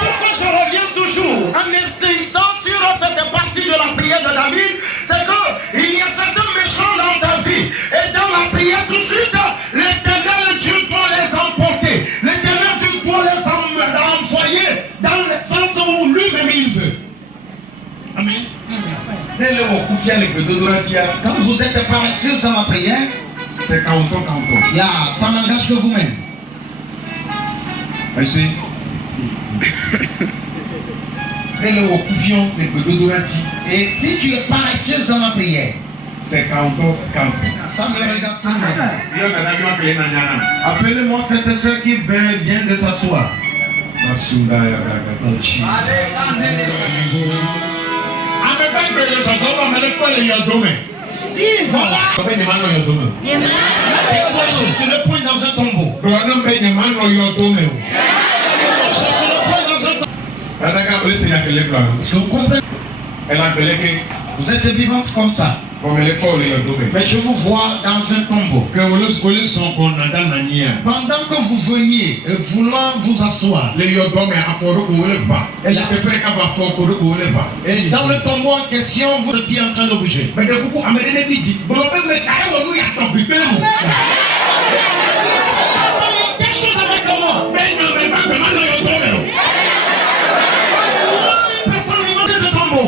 pourquoi je reviens toujours en insistant sur cette partie de la prière de David, c'est qu'il y a certains méchants dans ta vie. Et dans la prière tout de suite, l'Éternel Dieu doit les emporter. L'Éternel Dieu doit les envoyer dans le sens où lui-même il veut. Amen. Quand vous êtes paresseux dans la prière, c'est canton. ça n'engage que vous-même. Merci. Et si tu es paresseux dans la prière, c'est canton. Ça me regarde tout le monde. Appelez-moi cette soeur qui vient de s'asseoir. Voilà. Je suis le point dans un tombeau. Je suis le point dans un tombeau. Est-ce que vous comprenez? Vous êtes vivante comme ça. Mais je vous vois dans un tombeau. Pendant que vous veniez voulant vous asseoir, et dans le tombeau en question, vous étiez en train de bouger. Quelque chose avec moi. Personne ne m'a dit de tombeau.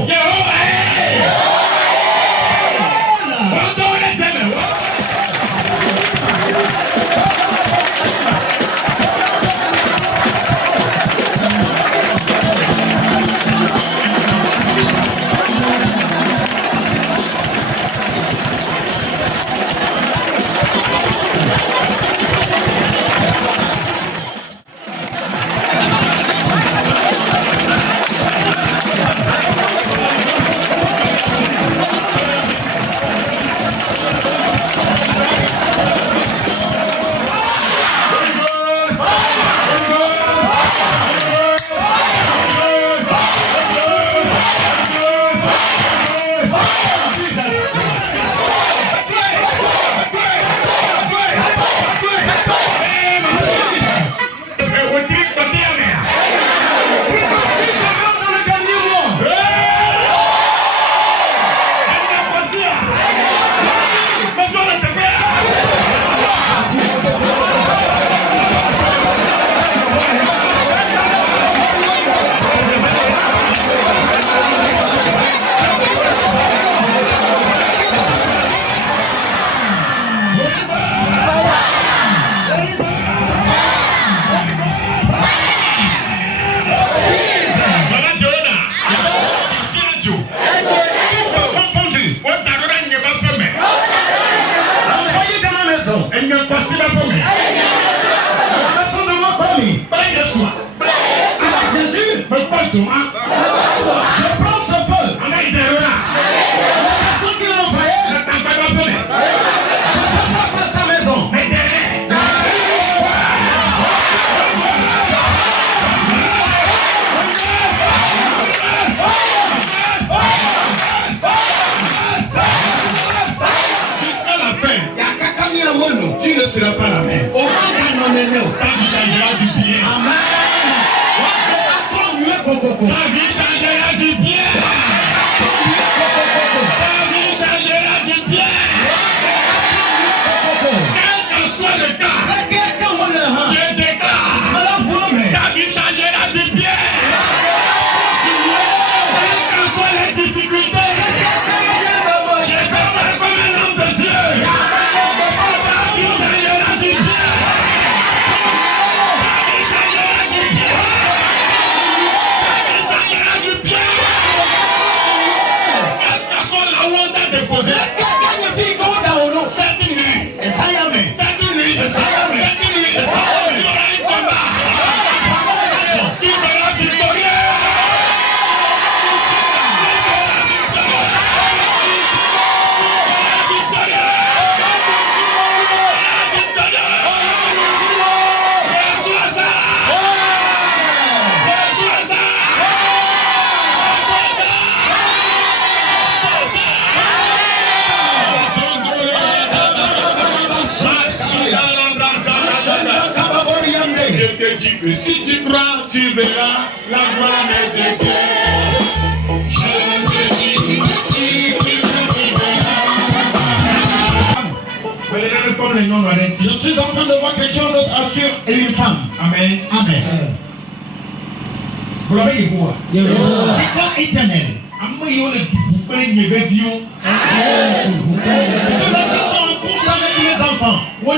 Et si tu crois, tu verras la gloire de Dieu. Je te dis, si tu crois, tu verras. Je suis en train de voir quelque chose sur une femme. Amen. Amen. Vous l'avez dit quoi? L'état éternel. Ceux-là qui sont en course avec les enfants. Ils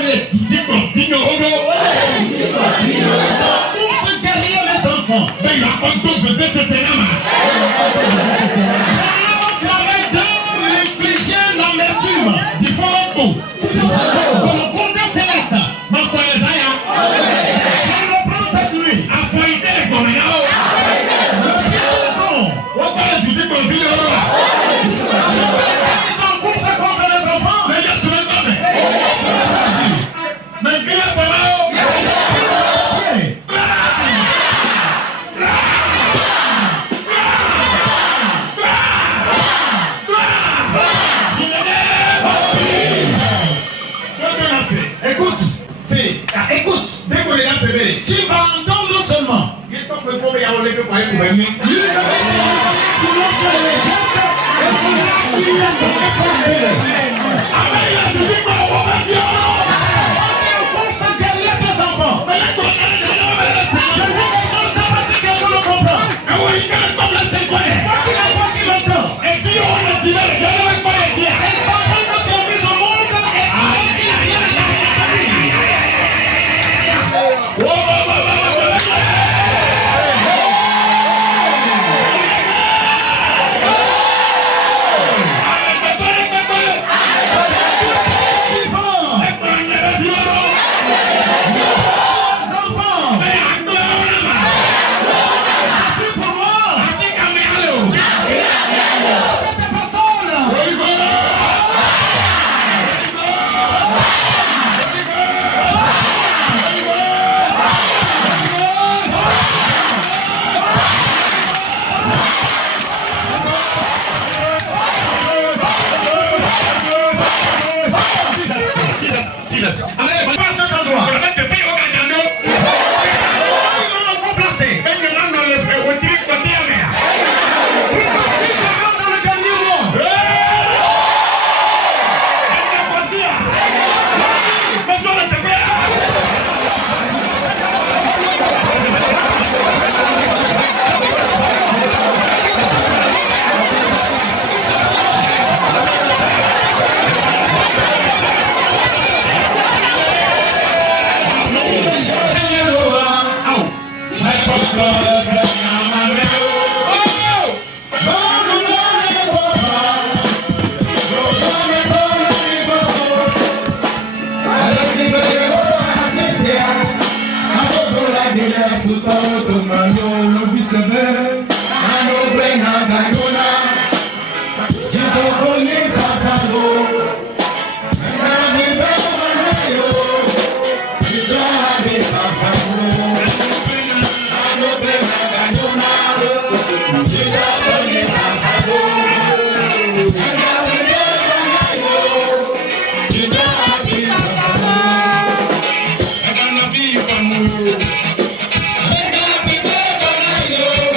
sont en course derrière les enfants. Travail de l'infliger l'amertume. Du pour le compte céleste. Je reprends cette nuit. Écoute, tu vas entendre seulement.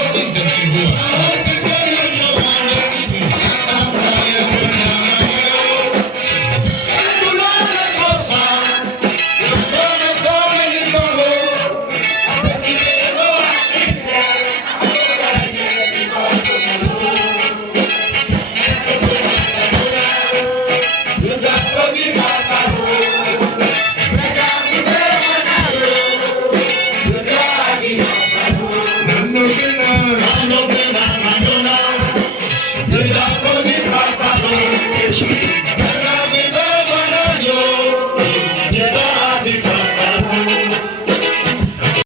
Jesus,